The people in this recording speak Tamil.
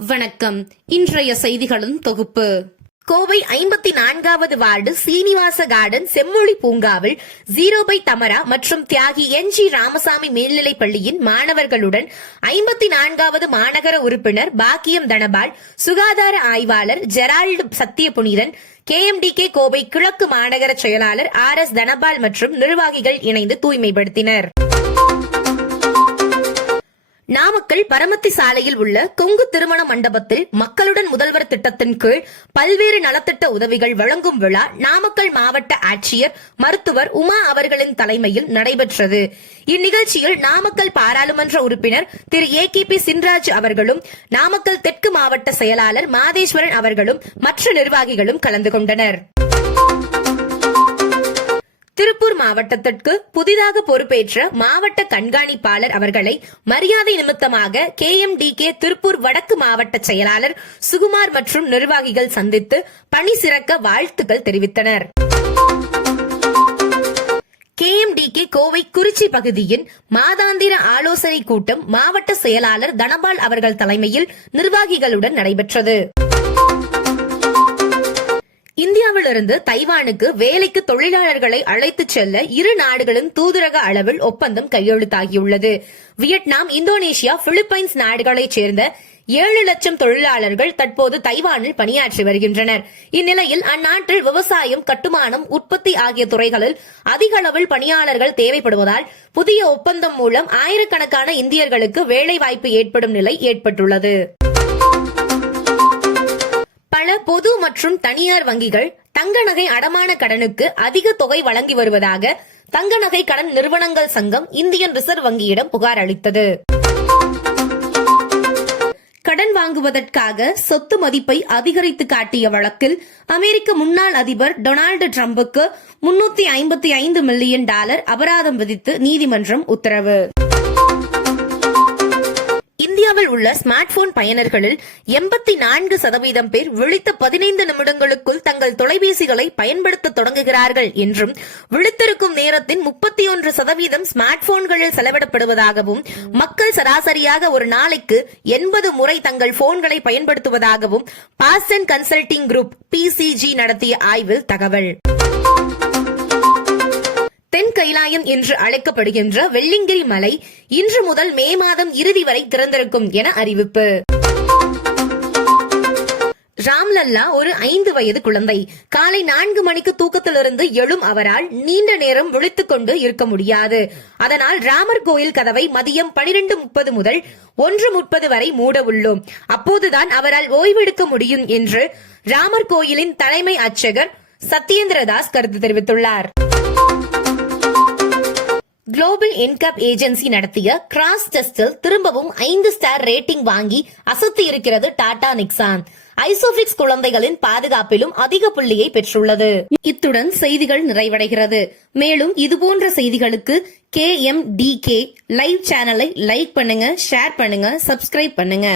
வணக்கம். இன்றைய செய்திகளின் தொகுப்பு. கோவை ஐம்பத்தி நான்காவது வார்டு சீனிவாச கார்டன் செம்மொழி பூங்காவில் ஜீரோ பை தமரா மற்றும் தியாகி என் ஜி ராமசாமி மேல்நிலைப் பள்ளியின் மாணவர்களுடன் ஐம்பத்தி நான்காவது மாநகர உறுப்பினர் பாக்கியம் தனபால் சுகாதார ஆய்வாளர் ஜெரால்டு சத்தியபுனிதன் கேஎம்டிகே கோவை கிழக்கு மாநகர செயலாளர் ஆர் எஸ் தனபால் மற்றும் நிர்வாகிகள் இணைந்து தூய்மைப்படுத்தினர். நாமக்கல் பரமத்தி சாலையில் உள்ள கொங்கு திருமண மண்டபத்தில் மக்களுடன் முதல்வர் திட்டத்தின் கீழ் பல்வேறு நலத்திட்ட உதவிகள் வழங்கும் விழா நாமக்கல் மாவட்ட ஆட்சியர் மருத்துவர் உமா அவர்களின் தலைமையில் நடைபெற்றது. இந்நிகழ்ச்சியில் நாமக்கல் பாராளுமன்ற உறுப்பினர் திரு ஏ கே பி சின்ராஜ் அவர்களும் நாமக்கல் தெற்கு மாவட்ட செயலாளர் மாதேஸ்வரன் அவர்களும் மற்ற நிர்வாகிகளும் கலந்து கொண்டனர். மாவட்டத்திற்கு புதிதாக பொறுப்பேற்ற மாவட்ட கண்காணிப்பாளர் அவர்களை மரியாதை நிமித்தமாக K M D K Tiruppur வடக்கு மாவட்ட செயலாளர் சுகுமார் மற்றும் நிர்வாகிகள் சந்தித்து பணி சிறக்க வாழ்த்துக்கள் தெரிவித்தனர். கேஎம்டிகே கோவை குறிச்சி பகுதியின் மாதாந்திர ஆலோசனை கூட்டம் மாவட்ட செயலாளர் தனபால் அவர்கள் தலைமையில் நிர்வாகிகளுடன் நடைபெற்றது. இந்தியாவிலிருந்து தைவானுக்கு வேலைக்கு தொழிலாளர்களை அழைத்துச் செல்ல இரு நாடுகளும் தூதரக அளவில் ஒப்பந்தம் கையெழுத்தாகியுள்ளது. வியட்நாம் இந்தோனேஷியா பிலிப்பைன்ஸ் நாடுகளைச் சேர்ந்த ஏழு லட்சம் தொழிலாளர்கள் தற்போது தைவானில் பணியாற்றி வருகின்றனர். இந்நிலையில் அந்நாட்டில் விவசாயம் கட்டுமானம் உற்பத்தி ஆகிய துறைகளில் அதிக அளவில் பணியாளர்கள் தேவைப்படுவதால் புதிய ஒப்பந்தம் மூலம் ஆயிரக்கணக்கான இந்தியர்களுக்கு வேலைவாய்ப்பு ஏற்படும் நிலை ஏற்பட்டுள்ளது. பல பொது மற்றும் தனியார் வங்கிகள் தங்க நகை அடமான கடனுக்கு அதிக தொகை வழங்கி வருவதாக தங்க நகை கடன் நிறுவனங்கள் சங்கம் இந்தியன் ரிசர்வ் வங்கியிடம் புகார் அளித்தது. கடன் வாங்குவதற்காக சொத்து மதிப்பை அதிகரித்து காட்டிய வழக்கில் அமெரிக்க முன்னாள் அதிபர் டொனால்டு டிரம்புக்கு முன்னூத்தி ஐம்பத்தி ஐந்து மில்லியன் டாலர் அபராதம் விதித்து நீதிமன்றம் உத்தரவு. இந்தியாவில் உள்ள ஸ்மார்ட் போன் பயனர்களில் எண்பத்தி நான்கு சதவீதம் பேர் விழித்த பதினைந்து நிமிடங்களுக்குள் தங்கள் தொலைபேசிகளை பயன்படுத்த தொடங்குகிறார்கள் என்றும் விழித்திருக்கும் நேரத்தின் முப்பத்தி ஒன்று சதவீதம் ஸ்மார்ட் போன்களில் செலவிடப்படுவதாகவும் மக்கள் சராசரியாக ஒரு நாளைக்கு எண்பது முறை தங்கள் போன்களை பயன்படுத்துவதாகவும் boss and consulting group BCG நடத்திய ஆய்வில் தகவல். தென் என்று அழைக்கப்படுகின்ற வெள்ளிங்கிரி மலை இன்று முதல் மே மாதம் இறுதி வரை திறந்திருக்கும் என அறிவிப்பு. ராம்லல்லா ஒரு ஐந்து வயது குழந்தை. காலை நான்கு மணிக்கு தூக்கத்திலிருந்து எழும் அவரால் நீண்ட நேரம் விழித்துக் கொண்டு இருக்க முடியாது. அதனால் ராமர் கோயில் கதவை மதியம் பனிரெண்டு முப்பது முதல் ஒன்று முப்பது வரை மூட உள்ளோம். அப்போதுதான் அவரால் ஓய்வெடுக்க முடியும் என்று ராமர் கோயிலின் தலைமை அர்ச்சகர் சத்யேந்திரதாஸ் கருத்து தெரிவித்துள்ளார். குளோபல் இன்கப் ஏஜென்சி நடத்திய கிராஸ் டெஸ்டில் திரும்பவும் ஐந்து ஸ்டார் ரேட்டிங் வாங்கி அசத்தி இருக்கிறது டாடா நிக்சான் ஐசோபிக்ஸ் குழந்தைகளின் பாதுகாப்பிலும் அதிக புள்ளியை பெற்றுள்ளது. இத்துடன் செய்திகள் நிறைவடைகிறது. மேலும் இதுபோன்ற செய்திகளுக்கு K M D K live சேனலை லைக் பண்ணுங்க ஷேர் பண்ணுங்க சப்ஸ்கிரைப் பண்ணுங்க.